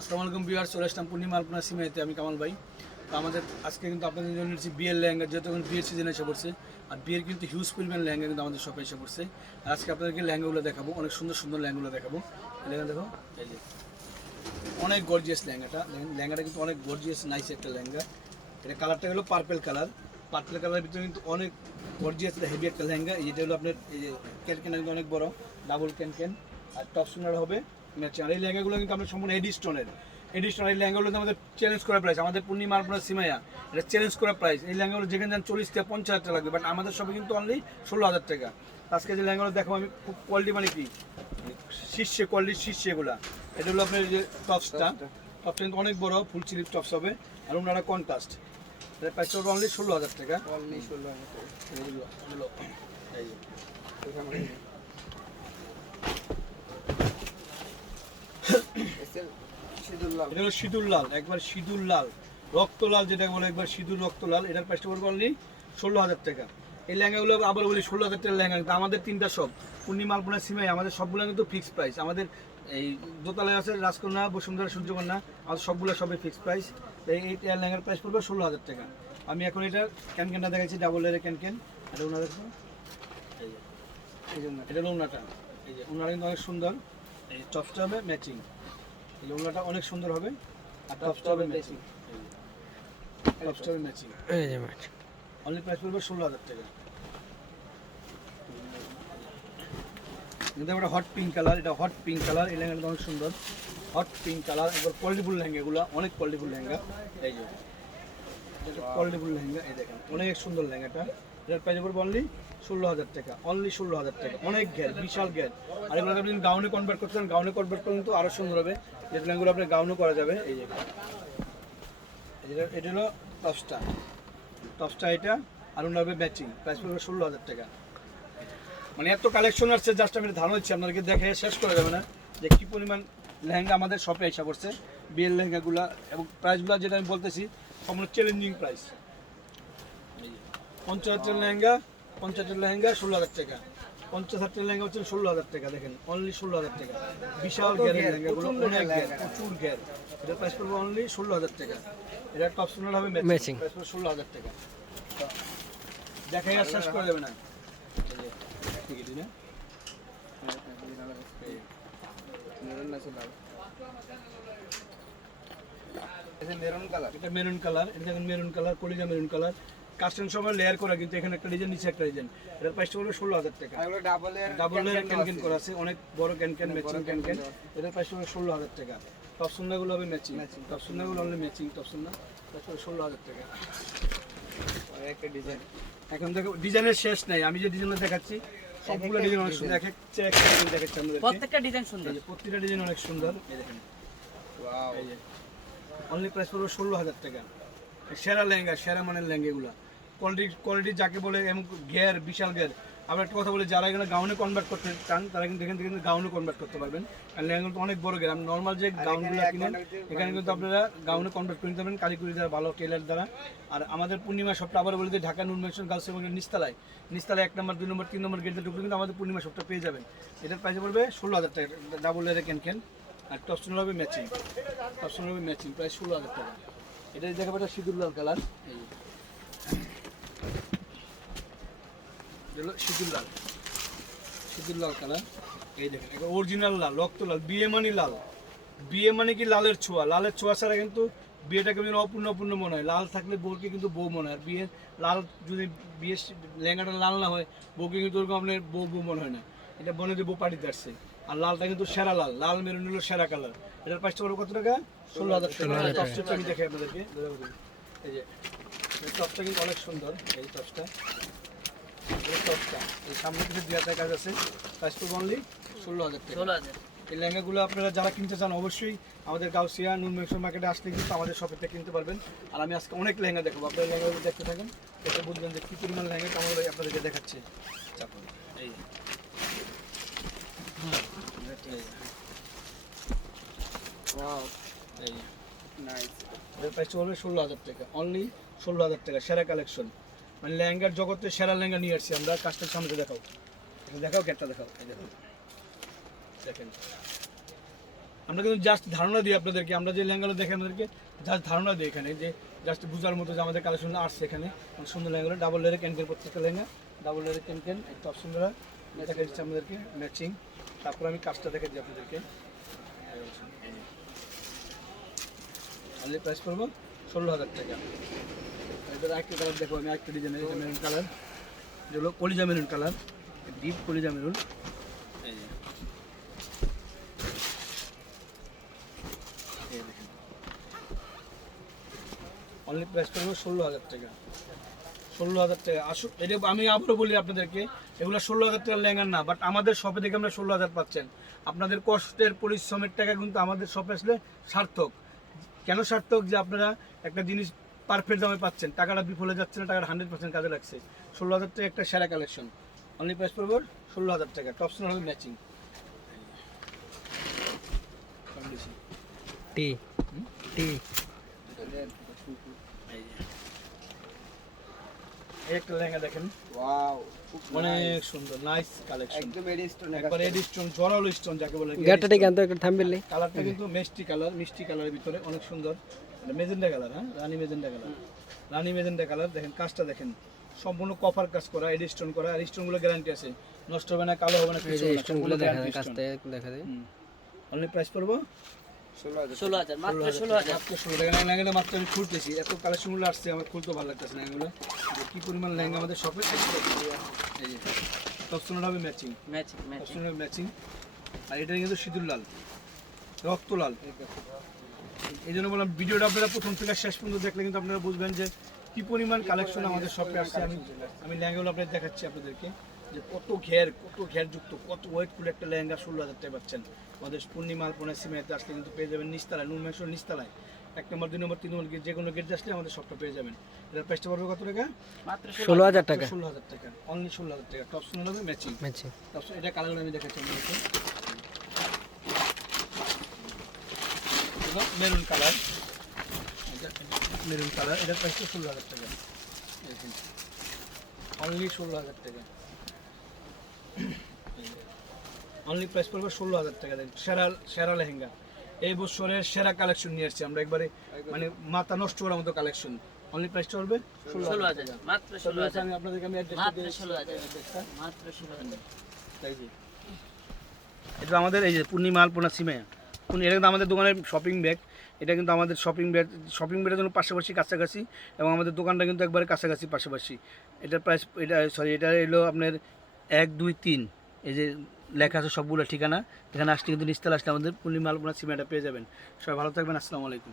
আসসালামু আলাইকুম বিহার চলে আসলাম পূর্ণিমা আলপনা সিমাইতে, আমি কামাল ভাই। তো আমাদের আজকে কিন্তু আপনাদের জন্য নিচ্ছি বিয়ের লেহেঙ্গা, যেহেতু এখন বিয়ের সিজন এসে পড়ছে, আর বিয়ের কিন্তু হিউজ পরিমাণ লেহেঙ্গা কিন্তু আমাদের শপে এসে পড়ছে। আর আজকে আপনাদেরকে লেহেঙ্গাগুলো দেখাবো, অনেক সুন্দর সুন্দর লেহেঙ্গাগুলো দেখাবো। লেহেঙ্গা দেখো, এই যে, অনেক গর্জিয়াস লেহেঙ্গাটা লেহেঙ্গাটা কিন্তু অনেক গর্জিয়াস নাইস একটা লেহেঙ্গা। এটা কালারটা হলো পার্পেল কালার পার্পেল কালারের ভিতরে কিন্তু অনেক গর্জিয়াস হেভি একটা লেহেঙ্গা। এই যেটা হলো আপনার, এই যে ক্যান ক্যান অনেক বড় ডাবল ক্যান ক্যান আর টপ সোনার হবে ম্যাচিং আর এই লেহেঙ্গাগুলো কিন্তু আমরা সম্পূর্ণ এডি স্টোনের এডি স্টোন এই লেহেঙ্গাগুলো আমাদের চ্যালেঞ্জ করা প্রাইস আমাদের পূর্ণিমা আপনার সিমাইয়া এটা চ্যালেঞ্জ করা প্রাইস এই লেহেঙ্গাগুলো যেখানে যান চল্লিশ থেকে পঞ্চাশ হাজার টাকা লাগবে বাট আমাদের সবে কিন্তু অনলি ষোলো হাজার টাকা। আজকে যে লেহেঙ্গাগুলো দেখো আমি খুব কোয়ালিটি মানে কি? শীর্ষে কোয়ালিটির শীর্ষে এগুলা। এটা হলো আপনার যে টপসটা টপসটা কিন্তু অনেক বড় ফুল স্লিভ টপস হবে আর ওনারা কন্ট্রাস্ট এটা প্রাইস হবে অনলি ষোলো হাজার টাকা। অনলি ষোলো হাজার টাকা। এগুলো এগুলো এই যে এখানে এসে সিঁদুর লাল। এটা হলো সিঁদুর লাল একবার রক্ত লাল যেটা বলে একবার সিঁদুর রক্ত লাল এটার প্রাইসটা পড়বে অনলি ষোলো হাজার টাকা। এই লেহেঙ্গাগুলো আবার বলি, ষোলো হাজার টাকার লেহেঙ্গা কিন্তু আমাদের তিনটা সব পূর্ণিমা আলপনা সিমাই, আমাদের সবগুলো কিন্তু ফিক্সড প্রাইস আমাদের এই দোতলায় আছে রাজকন্যা, বসুন্ধরা, সূর্যকন্যা, আমাদের সবগুলো সবই ফিক্সড প্রাইস এই এই লেহেঙ্গার প্রাইস পড়বে ষোলো হাজার টাকা। আমি এখন এটা ক্যান ক্যানটা দেখাচ্ছি ডাবল এর ক্যান ক্যান এটা ওনার এই জন্য। এটা হলো ওনাটা। এই যে, ওনারা কিন্তু অনেক সুন্দর। এই হবে ম্যাচিং এই অনেক সুন্দর হবে আর টপসটা হবে ম্যাচিং টপসটা হবে ম্যাচিং এই যে মাছ অনলি প্রাইস পড়বে ষোলো হাজার টাকা। কিন্তু একটা হট পিঙ্ক কালার এটা হট পিঙ্ক কালার এই লেহেঙ্গাটা অনেক সুন্দর। হট পিঙ্ক কালার একবার কোয়ালিটিফুল লেহেঙ্গা এগুলো অনেক কোয়ালিটিফুল লেহেঙ্গা। এই যে কোয়ালিটিফুল লেহেঙ্গা এই দেখেন অনেক সুন্দর লেহেঙ্গাটা। এটার প্রাইস পড়বে অনলি ষোলো হাজার টাকা অনলি ষোলো হাজার টাকা অনেক গ্যার বিশাল গ্যার আর এগুলো আপনি গাউনে কনভার্ট করতে চান গাউনে কনভার্ট করলে কিন্তু আরও সুন্দর হবে। যে লেহেঙ্গাগুলো আপনি গাউনও করা যাবে, এই যে। এটা হলো টপসটা টপসটা এটা আর হবে ম্যাচিং প্রাইস পড়বে ষোলো হাজার টাকা। মানে এত কালেকশন আসছে জাস্ট আমি ধারণা হচ্ছে আপনাদেরকে দেখে শেষ করা যাবে না যে কী পরিমাণ লেহেঙ্গা আমাদের শপে এসে পড়ছে বিয়ের লেহেঙ্গাগুলো এবং প্রাইসগুলো যেটা আমি বলতেছি সম্পূর্ণ চ্যালেঞ্জিং প্রাইস পঞ্চাশ লেহেঙ্গা পঞ্চাশ লেহেঙ্গা, ষোলো হাজার টাকা। পঞ্চাশ হাজার লেহেঙ্গা হচ্ছে ষোলো হাজার টাকা দেখেন অনলি ষোলো হাজার টাকা। বিশাল গ্যারের লেহেঙ্গাগুলো অনেক গ্যার প্রচুর গ্যার এটার প্রাইস পড়বে অনলি ষোলো হাজার টাকা। এটা টপ সোনার হবে ম্যাচিং প্রাইস পড়বে ষোলো হাজার টাকা। দেখাই আর শেষ করা যাবে না। Maroon colour. এটা মেরুন কালার এটা দেখেন মেরুন কালার কলিজা মেরুন কালার। কাস্টম সময় লেয়ার করা কিন্তু এখানে একটা ডিজাইন নিচে একটা ডিজাইন এটার প্রাইসটা হলো ষোলো হাজার টাকা। ডাবল এর double layer can can can করা আছে অনেক বড় ক্যান ক্যান অনেক বড় matching can can can can এটার প্রাইস হলো ষোলো হাজার টাকা। টপ সুন্নাগুলো হবে ম্যাচিং। টপ সুন্নাগুলো অনলি ম্যাচিং টপ সুন্না হলো ষোলো হাজার টাকা। একটা ডিজাইন এখন দেখো ডিজাইনের শেষ নাই। আমি যে ডিজাইন দেখাচ্ছি সবগুলো ডিজাইন অনেক সুন্দর। এক এক দেখাচ্ছি আমাদেরকে প্রত্যেকটা ডিজাইন সুন্দর। প্রত্যেকটা ডিজাইন অনেক সুন্দর। এই দেখেন। ওয়াও অনলি প্রাইস পড়বে ষোলো হাজার টাকা। সেরা লেহেঙ্গা সেরা মানের লেহেঙ্গাগুলো। কোয়ালিটি কোয়ালিটি যাকে বলে এবং ঘের বিশাল ঘের। আবার একটা কথা বলে যারা এখানে গাউনে কনভার্ট করতে চান তারা কিন্তু এখান থেকে কিন্তু গাউনে কনভার্ট করতে পারবেন। লেহেঙ্গা অনেক বড় আমি নর্মাল যে গাউনগুলো কিনেন এখানে কিন্তু আপনারা গাউনে কনভার্ট করে নিতে পারেন কারিগরি দ্বারা ভালো টেলার দ্বারা। আর আমাদের পূর্ণিমা শপটা আবার বলে যে ঢাকা নুন মেনশন গার্লস এবং নিস্তালায়। নিস্তালায় এক নম্বর দুই নম্বর তিন নম্বর গেটে ঢুকলে কিন্তু আমাদের পূর্ণিমা শপটা পেয়ে যাবেন। এটার প্রাইস পড়বে ষোলো হাজার টাকা ডাবল এর ক্যান ক্যান আর টপসন হবে ম্যাচিং টপসন হবে ম্যাচিং প্রায় ষোলো হাজার টাকা। এটা দেখাবো একটা সিঁদুর লাল কালার এই যে। এটা হলো সিঁদুর লাল। সিঁদুর লাল কালার। এই দেখেন অরিজিনাল লাল রক্ত লাল বিয়ে মানে লাল। বিয়ে মানে কি লালের ছোঁয়া? লালের ছোঁয়া ছাড়া কিন্তু বিয়েটাকে যেন অপূর্ণ অপূর্ণ মনে হয়। লাল থাকলে বউকে কিন্তু বউ মনে হয়। আর বিয়ে লাল যদি বিয়ে লেহেঙ্গাটা লাল না হয় বউকে কিন্তু ওরকম আপনার বউ বউ মনে হয় না। এটা বনে যে বউ পাঠিয়ে আসছে। আর লালটা কিন্তু সেরা লাল। লাল মেরুন হলো সেরা কালার। এটার প্রাইসটা হলো কত টাকা? ষোলো হাজার টাকা। আমি দেখে আপনাদেরকে। এই যে এই টপসটা কিন্তু অনেক সুন্দর এই টপসটা এই সামনে কিছু দুই হাজার কাজ আছে। প্রাইস পড়বে অনলি ষোলো হাজার টাকা। ষোলো হাজার। এই লেহেঙ্গাগুলো আপনারা যারা কিনতে চান অবশ্যই আমাদের গাউসিয়া নুন মেশন মার্কেটে আসলে কিন্তু আমাদের শপে থেকে কিনতে পারবেন। আর আমি আজকে অনেক লেহেঙ্গা দেখাবো। আপনারা লেহেঙ্গাগুলো দেখতে থাকেন এটা বুঝবেন যে কী পরিমাণ লেহেঙ্গা আমার আপনাদেরকে দেখাচ্ছে। চাপুন এই এই প্রাইস পড়বে ষোলো হাজার টাকা। অনলি ষোলো হাজার টাকা সেরা কালেকশন মানে লেহেঙ্গার জগতে সেরা লেহেঙ্গা নিয়ে আসছি আমরা। কাস্টের সামনে দেখাও। দেখাও ক্যাটটা দেখাও। দেখেন। আমরা কিন্তু জাস্ট ধারণা দিই আপনাদেরকে। আমরা যে লেহেঙ্গাগুলো দেখে আপনাদেরকে জাস্ট ধারণা দিই এখানে যে জাস্ট বোঝার মতো যে আমাদের কালেকশন আসছে এখানে। সুন্দর লেহেঙ্গাগুলো। ডাবল লেয়ারে ক্যান ক্যান প্রত্যেকটা লেহেঙ্গা। ডাবল লেয়ারে ক্যান ক্যান একটা দ্বারা দেখা দিচ্ছে আমাদেরকে ম্যাচিং তারপর আমি কাজটা দেখে দিই আপনাদেরকে। অনলি প্রাইস করব ষোলো হাজার টাকা। একটা কালার আমি একটা কালার যেগুলো মেরুন কালার ডিপ ষোলো হাজার টাকা। ষোলো হাজার টাকা। আমি আবারও বলি আপনাদেরকে, এগুলো ষোলো হাজার টাকার লেহেঙ্গা না বাট আমাদের শপে থেকে আমরা ষোলো হাজার পাচ্ছেন। আপনাদের কষ্টের পরিশ্রমের টাকা কিন্তু আমাদের শপে আসলে সার্থক। কেন সার্থক? যে আপনারা একটা জিনিস পারফেক্ট দামে পাচ্ছেন। টাকাটা বিফলে যাচ্ছে না টাকাটা হান্ড্রেড পার্সেন্ট কাজে লাগছে। ষোলো হাজার টাকা একটা সেরা কালেকশন অনলি প্রাইস পড়ব ষোলো হাজার টাকা। টপ সোনার হবে ম্যাচিং টি টি একটা লেহেঙ্গা দেখেন। ওয়াও খুব অনেক সুন্দর নাইস কালেকশন একদম এডি স্টোন একবার এডি স্টোন জরালো স্টোন যাকে বলে গাটা ঠিক আনতে একটা থাম্বেল নেই। কালারটা কিন্তু মিষ্টি কালার মিষ্টি কালারের ভিতরে অনেক সুন্দর। মেজেন্ডা কালার হ্যাঁ? রানী মেজেন্ডা কালার। রানী মেজেন্ডা কালার দেখেন কাজটা দেখেন। সম্পূর্ণ কপার কাজ করা এডি স্টোন করা আর স্টোনগুলো গ্যারান্টি আছে। নষ্ট হবে না কালো হবে না যে স্টোনগুলো দেখা যায় কাছতে দেখা যায়। অনলি প্রাইস পড়ব? ষোলো হাজার। মাত্র ষোলো হাজার মাত্র ষোলো টাকা। লেহেঙ্গাটা মাত্র আমি খুলতেছি। এত কালেকশনগুলো আসছে আমার খুলতে ভালো লাগতেছে লেহেঙ্গাগুলো। যে কী পরিমাণ লেহেঙ্গা আমাদের শপে? এই যে সব হবে ম্যাচিং আর এটা কিন্তু সিঁদুর লাল রক্ত লাল। এই জন্য বললাম ভিডিওটা আপনারা প্রথম থেকে শেষ পর্যন্ত দেখলে কিন্তু আপনারা বুঝবেন যে কি পরিমাণ কালেকশন আমাদের শপে আসছে। আমি আমি লেহেঙ্গাগুলো আপনাদের দেখাচ্ছি আপনাদেরকে। যে কত ঘের কত ঘেরযুক্ত কত ওয়েটফুল একটা লেহেঙ্গা ষোলো হাজার টাকা পাচ্ছেন। আমাদের পূর্ণিমা আলপনা সিমেতে আসলে কিন্তু পেয়ে যাবেন নিস্তালায় নুন মেশোর নিস্তালায় এক নম্বর দুই নম্বর তিন নম্বর গেট যে কোনো গেট আসলে আমাদের শপটা পেয়ে যাবেন। এটার প্রাইসটা পড়বে কত টাকা? মাত্র ষোলো হাজার টাকা। ষোলো হাজার টাকা। অনলি ষোলো হাজার টাকা। টপ শুনে হবে ম্যাচিং ম্যাচিং তারপর এটা কালারগুলো আমি দেখাচ্ছি আপনাদেরকে। মেরুন কালার মেরুন কালার এটার প্রাইস ষোলো হাজার টাকা। অনলি ষোলো হাজার টাকা। অনলি প্রাইস পড়বে ষোলো হাজার টাকা দেখেন সেরা সেরা লেহেঙ্গা। এই বছরের সেরা কালেকশন নিয়ে এসেছি আমরা একবারে মানে মাথা নষ্ট করার মতো কালেকশন অনলি প্রাইসটা পড়বে ষোলো হাজার মাত্র ষোলো হাজার। আমি আপনাদেরকে আমি মাত্র ষোলো হাজার। মাত্র ষোলো হাজার। এটা আমাদের এই যে পূর্ণিমা আলপনা সিমেয়া এটা কিন্তু আমাদের দোকানের শপিং ব্যাগ এটা কিন্তু আমাদের শপিং ব্যাগ শপিং ব্যাগের জন্য পাশাপাশি কাছাকাছি এবং আমাদের দোকানটা কিন্তু একবারে কাছাকাছি পাশাপাশি। এটার প্রাইস এটা সরি এটা এলো আপনার এক, দুই, তিন, এই যে লেখা আছে সবগুলো ঠিকানা। এখানে আসলে কিন্তু নিস্তাল আসলে আমাদের পূর্ণিমা আলপনা সিমেটা পেয়ে যাবেন। সবাই ভালো থাকবেন, আসসালামু আলাইকুম।